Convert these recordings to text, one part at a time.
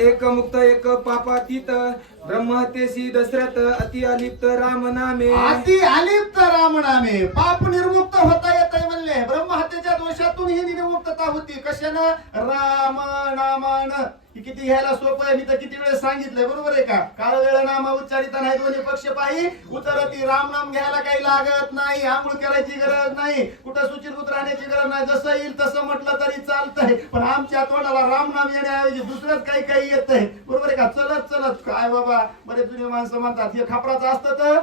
एक मुक्त एक पापातीत. ब्रह्मतेसी दशरथ अति अलिप्त राम नामे. अति अलिप्त रामनामे पाप निर्मुक्त होता येत म्हणले. ब्रह्महत्येच्या दोषातून ही निर्मुक्तता होती. कशानं? राम नामान. ही किती घ्यायला सोपं आहे? मी तर किती वेळेस सांगितलंय. बरोबर आहे का? काळ वेळ नाम उच्चारिता नाही दोन्ही पक्ष पाही उतरती. राम नाम घ्यायला काही लागत नाही. आंघोळ करायची गरज नाही. कुठं सुचिरभूत राहण्याची गरज नाही. जसं येईल तसं म्हटलं तरी चालतंय. पण आमच्या तोंडाला राम नाम येण्याऐवजी दुसरंच काही काही येत आहे बरोबर आहे का? चलत चलत. काय बाबा? बरेच जुने माणसं म्हणतात हे खापराचं असतं तर?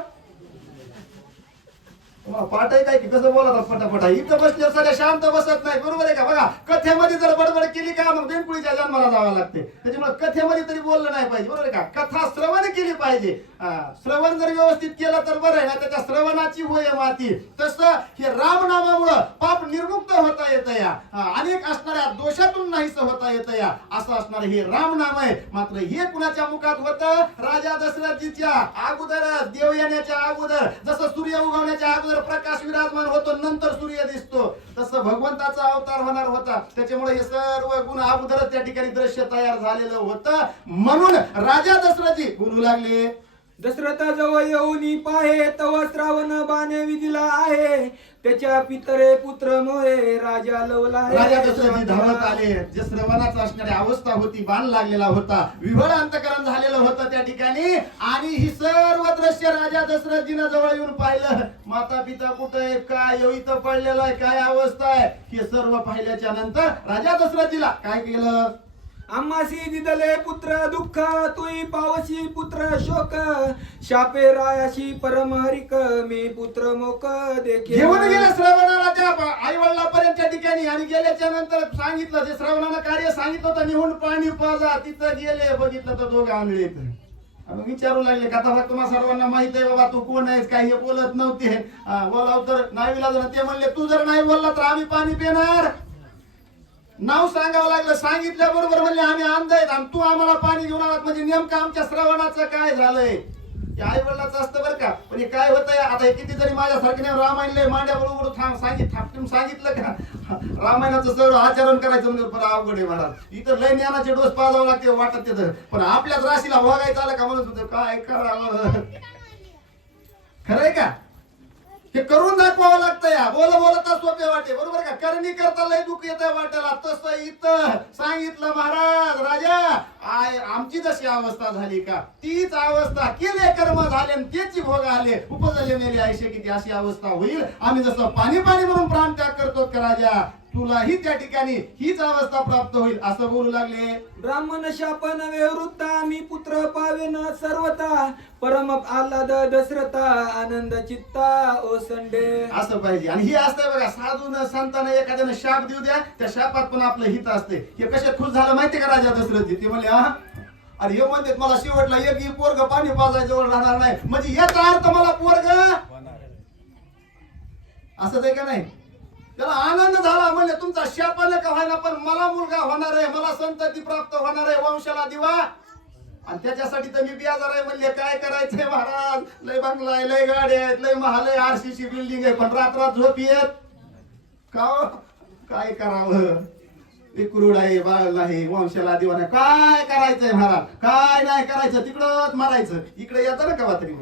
पाठाय काय की कसं बोलतात पटापटा. इथं बसले सगळ्या शांत बसत नाही बरोबर आहे का? बघा कथेमध्ये जर बडबड केली का मग बेंकुळीच्या जन्माला जावं लागते. त्याच्यामुळे कथेमध्ये तरी बोललं नाही पाहिजे बरोबर आहे का? कथा श्रवण केली पाहिजे. श्रवण जर व्यवस्थित केलं तर बरं आहे ना त्याच्या श्रवणाची होय माती. तसं हे रामनामा पाप निर्मुक्त होता येतं या अनेक असणाऱ्या दोषातून नाहीस होता येत या असं असणार हे रामनाम आहे. मात्र हे कुणाच्या मुखात होत? राजा दशरथजीच्या अगोदर देव येण्याच्या अगोदर. जसं सूर्य उगवण्याच्या अगोदर प्रकाश विराजमान होतो नंतर सूर्य दिसतो. तसं भगवंताचा अवतार होणार होता. त्याच्यामुळे हे सर्व गुण अगोदरच त्या ठिकाणी दृश्य तयार झालेलं होतं. म्हणून राजा दशरथजी बोलू लागले. दशरथाजवळ येऊन पाहे तव श्रावण बाणे विधीला आहे. त्याच्या पितरे पुत्र मोहे राजा लवला राजा दशरथजी धावत आले. जे श्रवणाचा असणारी अवस्था होती बाण लागलेला होता विव्हळ अंतकरण झालेलं होतं त्या ठिकाणी. आणि ही सर्व दृश्य राजा दशरथजीनं जवळ येऊन पाहिलं. माता पिता कुठं आहे काय? यो इथं पडलेलं आहे. काय अवस्था आहे? हे सर्व पाहिल्याच्या नंतर राजा दशरथजीला काय केलं? आम्हासी दिदले पुत्र दुःख तुई पावशी पुत्र शोक. शापे रायाशी परमहरिक मी पुत्र मोक देखे घेऊन गेले श्रवणाला त्या आई वडिलापर्यंतच्या ठिकाणी आणि गेल्याच्यानंतर सांगितलं जे श्रवणानं कार्य सांगितलं होतं निहून पाणी पाजा तिथं गेले बघितलं तर दोघं आंधळे आणि विचारू लागले का आता तुम्हाला सर्वांना माहीत आहे बाबा तू कोण आहेस? काही हे बोलत नव्हते. बोलाव तर नाही ते म्हणले तू जर नाही बोलला तर आम्ही पाणी पिणार. नाव सांगावं लागलं सांगितल्या बरोबर म्हणले आम्ही अंध आहेत आणि तू आम्हाला पाणी घेऊन आलात. म्हणजे नेमकं आमच्या श्रवणाचं काय झालंय? आई वडिलाच असतं बरं का. पण हे काय होतंय? आता हे किती जरी माझ्यासारखे रामायण लय मांड्या बरोबर थांब सांगित थापटून सांगितलं का? रामायणाचं सर्व आचरण करायचं म्हणजे बरं अवघड आहे महाराज. इथं लय ज्ञानाचे डोस पाजावं लागते वाटत तिथं पण आपल्याच राशीला वागायचं आलं का म्हणत होतं काय करावं? खरंय का? हे करून दाखवावं लागतं या. बोल बोलत सोपे वाटे. बरोबर का? करणी करता लय दुःख येत वाटेला तसं इथं सांगितलं महाराज राजा आय आमची जशी अवस्था झाली का तीच अवस्था केले कर्म झाले तेच भोग आले. उपजले मेले आयुष्य किती अशी अवस्था होईल? आम्ही जसं पाणी पाणी म्हणून प्राण त्याग करतो का राजा? तुलाही त्या ठिकाणी हीच अवस्था प्राप्त होईल असं बोलू लागले. ब्राह्मण शाप नवे वृत्ता मी पुत्र पावेन सर्वता परम आल्हाद दशरथा आनंद चित्ता ओसंडे असं पाहिजे. आणि हे असतंय बघा साधून संतानं एखाद्यानं शाप देऊ द्या त्या शापात पण आपलं हित असते. हे कसे खुश झालं माहितीये का राजा दशरथजी? ते म्हणले हा अरे हे म्हणते मला शेवटला एक ही पोरग पाणी पाजाय जवळ राहणार नाही. म्हणजे याचा अर्थ मला पोरग असं आहे का नाही? त्याला आनंद झाला म्हणजे तुमचा शापानं का व्हायना पण मला मुलगा होणार आहे मला संतती प्राप्त होणार आहे वंशाला दिवा. आणि त्याच्यासाठी तर मी बियाजार आहे म्हणले काय करायचंय महाराज? लय बंगला आहे लय गाड्या आहेत लय महाल आहे आरसीसी बिल्डिंग आहे पण रात रात झोप येत. का हो? काय करावं? विक्रूड आहे बाळ नाही वंशाला दिवा नाही. काय करायचंय महाराज? काय नाही करायचं तिकडंच मारायचं. इकडे येतं ना कवा तरी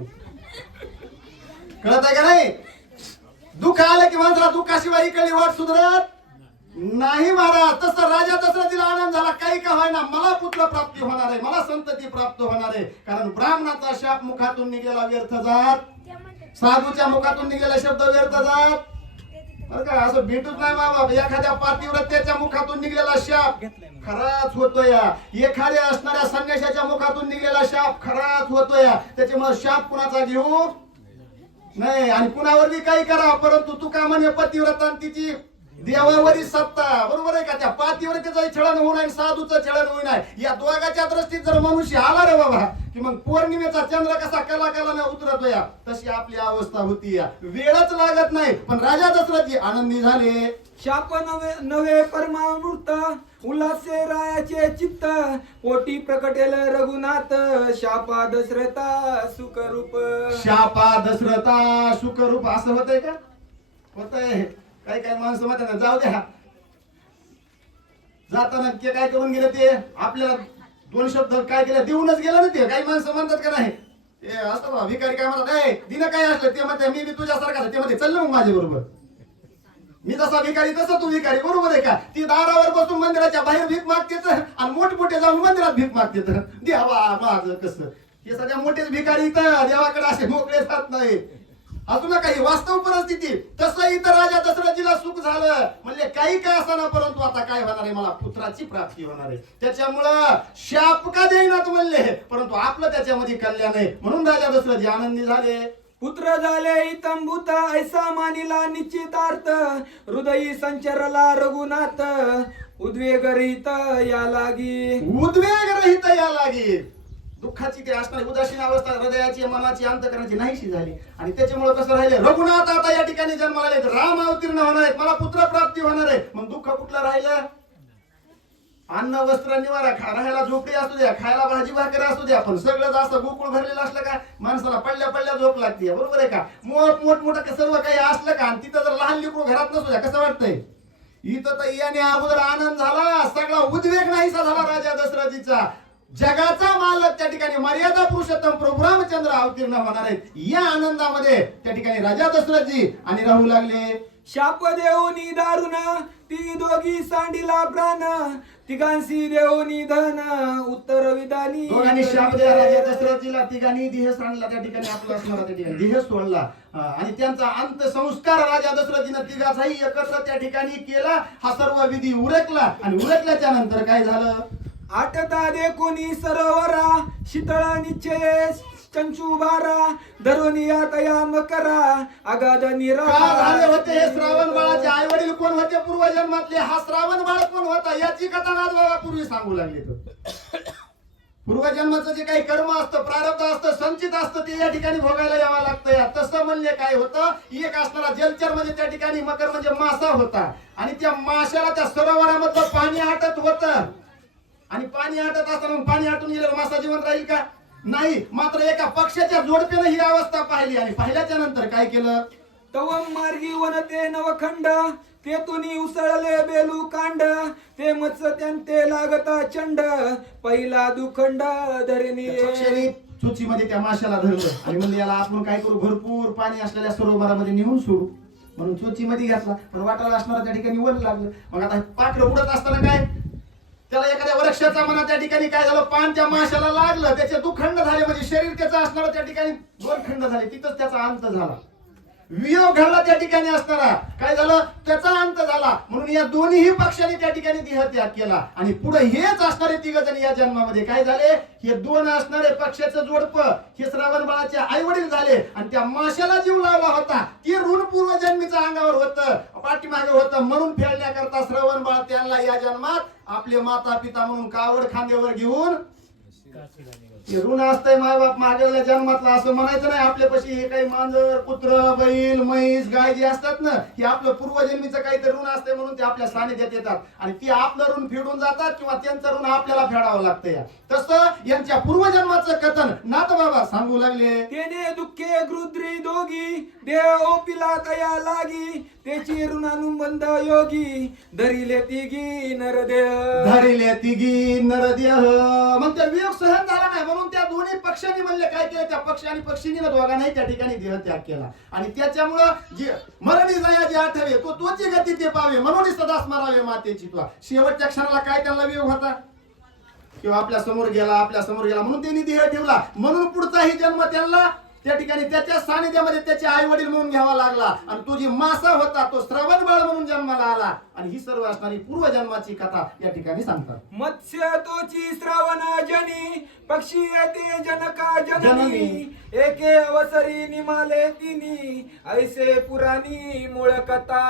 कळत आहे का नाही? दुःख आलं की माणसाला दुःखाशिवाय इकडे वाट सुधरत नाही महाराज. तसं राजा दशरथीला आनंद झाला. काही का व्हायना मला पुत्र प्राप्ती होणार आहे. मला संतती प्राप्त होणार आहे. कारण ब्राह्मणाचा शाप मुखातून निघाला व्यर्थ जात. साधूच्या मुखातून निघाला शब्द व्यर्थ जात. बरं का? असं भेटूच नाही बाबा. एखाद्या पातिव्रत्याच्या मुखातून निघलेला शाप खराच होतो या एखाद्या असणाऱ्या संन्याशाच्या मुखातून निघलेला शाप खराच होतो या त्याच्यामुळे शाप कुणाचा घेऊ? नाही आणि कुणावर बी काही करा परंतु तुका म्हणे पतिव्रता तिची देवावरी सत्ता बरोबर आहे का? त्या पातिव्रतेचं छळण होऊ नये साधूचं छळण होऊ नये या दोघाच्या दृष्टीत जर मनुष्य आला रे बाबा की मग पौर्णिमेचा चंद्र कसा कला कला उतरतो या तशी आपली अवस्था होती. या वेळच लागत नाही पण राजा दशरथजी आनंदी झाले. शाप नवे नवे परमामृत उल्हासे रायाचे चित्त पोटी प्रकटेल रघुनाथ शापा दशरथा सुखरूप. शापा दशरथा सुखरूप. असं होतंय का? होतंय. काही काही माणसं म्हणतात ना जाऊ द्या. जाताना ते काय करून गेले ते? आपल्याला दोन शब्द काय केलं? देऊनच गेलं ना ते. काही माणसं म्हणतात का नाही? ते असं भिकारी काय म्हणतात "ए, दिनं काय असलं? ते म्हणते मी बी तुझ्यासारखा. ते म्हणते चल ना मग माझ्या बरोबर. मी जसा भिकारी तसा तू भिकारी. बरोबर आहे का? ती दारावर बसून मंदिराच्या बाहेर भीक मागते तर आणि मोठमोठे जाऊन मंदिरात भीक मागते तर देवा माझं कसं? हे सध्या मोठेच भिकारी तर देवाकडे असे मोकळे जात नाही. अजून काही वास्तव परिस्थिती. तसं इथं राजा दशरथजीला सुख झालं. म्हणजे काही काय असताना परंतु आता काय होणार आहे? मला पुत्राची प्राप्ती होणार आहे. त्याच्यामुळं शाप का देईनात म्हणले. परंतु आपलं त्याच्यामध्ये कल्याण आहे. म्हणून राजा दशरथजी आनंदी झाले. पुत्र झाले इतंभूत ऐसा मानिला निश्चितार्थ हृदयी संचरला रघुनाथ उद्वेगरित या लागी. उद्वेग रहित या लागे. दुःखाची ते असणारी उदासीन अवस्था हृदयाची मनाची अंतकरणाची नाहीशी झाली. आणि त्याच्यामुळे कसं राहिले? रघुनाथ आता या ठिकाणी जन्माला राम अवतीर्ण होणार आहेत. मला पुत्र प्राप्ती होणार आहे. मग दुःख कुठलं राहिलं? अन्न वस्त्र निवारा खा राहायला झोपडी असू द्या खायला भाजी भाकरी असू द्या पण सगळं जास्त गोकुळ भरलेलं असलं का माणसाला पडल्या पडल्या झोप लागते बरोबर आहे का? मोठ मोठ मोठं सर्व काही असलं का आणि तिथं जर लहान लिपू घरात नसू द्या कसं वाटतंय? इथं तर याने अगोदर आनंद झाला सगळा उद्वेग नाहीसा झाला राजा दशरथीचा. जगाचा मालक त्या ठिकाणी मर्यादा पुरुषोत्तम प्रभू रामचंद्र अवतीर्ण होणार आहेत. या आनंदामध्ये त्या ठिकाणी राजा दशरथजी आणि राहू लागले. शाप देऊनी दारुण ती दोघी सांडीला प्राण. तिघांशी देऊनी धन उत्तर विधानी दोघांनी शाप दिला राजा दशरथजीला तिघांनी देह सांडला त्या ठिकाणी आपला असणारा त्या ठिकाणी. देह सोडला. आणि त्यांचा अंत संस्कार राजा दशरथजीनं तिघाचाही एकत्र त्या ठिकाणी केला. हा सर्व विधी उरकला. आणि उरकल्याच्या नंतर काय झालं? आटता दे कोणी सरोवरा शीतळ निश्चय चंचू बारा धरुनिया तया मकरा अगाध का झाले निरा होते हे श्रावण बाळाचे? आई वडील कोण होते पूर्वजन्मातले? हा श्रावण बाळ कोण होता? याची कथा नाथ बाबा पूर्वी सांगू लागले तर पूर्वजन्माचं जे काही कर्म असतं प्रारब्ध असतं संचित असतं ते या ठिकाणी भोगायला यावं लागतं. या तसं म्हणले काय होतं? एक असणारा जलचर म्हणजे त्या ठिकाणी मकर म्हणजे मासा होता. आणि त्या माशाला त्या सरोवरामधलं पाणी आटत होतं. आणि पाणी आटत असताना मग पाणी आटून गेल्यावर मासा जिवंत राहील का? नाही मात्र एका पक्षाच्या जोडप्यानं ही अवस्था पाहिली आणि पाहिल्याच्या नंतर काय केलं? तव मार्गी वनते नवखंड ते तुनी उसळले बेलू कांड ते मत्स्य त्यांते लागता चंड पहिला दुखंड धरणी. त्या पक्ष्याने चुचीमध्ये त्या माशाला धरलं आणि म्हणजे याला आपण काय करू? भरपूर पाणी असलेल्या सरोवरामध्ये नेऊन सोडू. म्हणून चोचीमध्ये घातला. पण वाटायला असणारा त्या ठिकाणी वर लागलं. मग आता पाखरं उडत असताना काय? त्याला एखाद्या वृक्षाचा म्हणा त्या ठिकाणी काय झालं पान त्या माशाला लागलं त्याचे दुखंड झाले म्हणजे शरीर त्याचं असणार त्या ठिकाणी दोन खंड झाले तिथंच त्याचा अंत झाला. वियोग घडला त्या ठिकाणी असणारा. काय झालं? त्याचा अंत झाला. म्हणून या दोन्ही पक्षांनी त्या ठिकाणी देहत्याग केला. आणि पुढे हेच असणारे तिघ जण या जन्मामध्ये काय झाले? हे दोन असणारे पक्षाचं जोडप हे श्रावण बाळाचे आई वडील झाले. आणि त्या माशाला जीव लावला होता. ते ऋण पूर्व जन्मीचं अंगावर होतं पाठीमागे होतं म्हणून फेडण्याकरता श्रवण बाळ त्यांना या जन्मात आपले माता पिता म्हणून कावड खांद्यावर घेऊन ऋण असतंय माय बाप मागेल्या जन्मातला असं म्हणायचं नाही. आपल्यापाशी हे काही मांजर कुत्र बैल म्हैस गाय जे असतात ना हे आपलं पूर्वजन्मीचं काहीतरी ऋण असतंय म्हणून ते आपल्या सानिध्यात येतात. आणि ती आपलं ऋण फेडून जातात किंवा त्यांचं ऋण आपल्याला फेडावं लागतं या तसं यांच्या पूर्वजन्माचं नाथ बाबा सांगू लागले. तेने दुःखे गृद्री दोघी देव ओपिला तया लागी त्याची ऋणानुबंध योगी. धरिले तिघी नरदेव धरिले तिघी नरदेह. मग त्या वियोग सहन झाला नाही म्हणून त्या दोन्ही पक्षांनी म्हणले काय केलं त्या पक्ष आणि पक्षीने? दोघांनाही त्या ठिकाणी देह त्याग केला. आणि त्याच्यामुळं जे मरणी जाया जे आठवे तो तोची गती ते पावे म्हणून सदा स्मरावे मातेची तो शेवटच्या क्षणाला काय त्यांना वियोग होता? किंवा आपल्यासमोर गेला आपल्यासमोर गेला म्हणून त्यांनी देह ठेवला. म्हणून पुढचाही जन्म त्यांना त्या ठिकाणी त्याच्या सानिध्यामध्ये त्याचे आई वडील म्हणून घ्यावा लागला. आणि तो जी मासा होता तो श्रवण बाळ म्हणून जन्माला आला. आणि ही सर्व असणारी पूर्वजन्माची कथा या ठिकाणी सांगतात. मत्स्य तोची श्रावण जनी पक्षी येते जनका जननी. एके अवसरी निमाले तिनी ऐसे पुराणी मूळ कथा.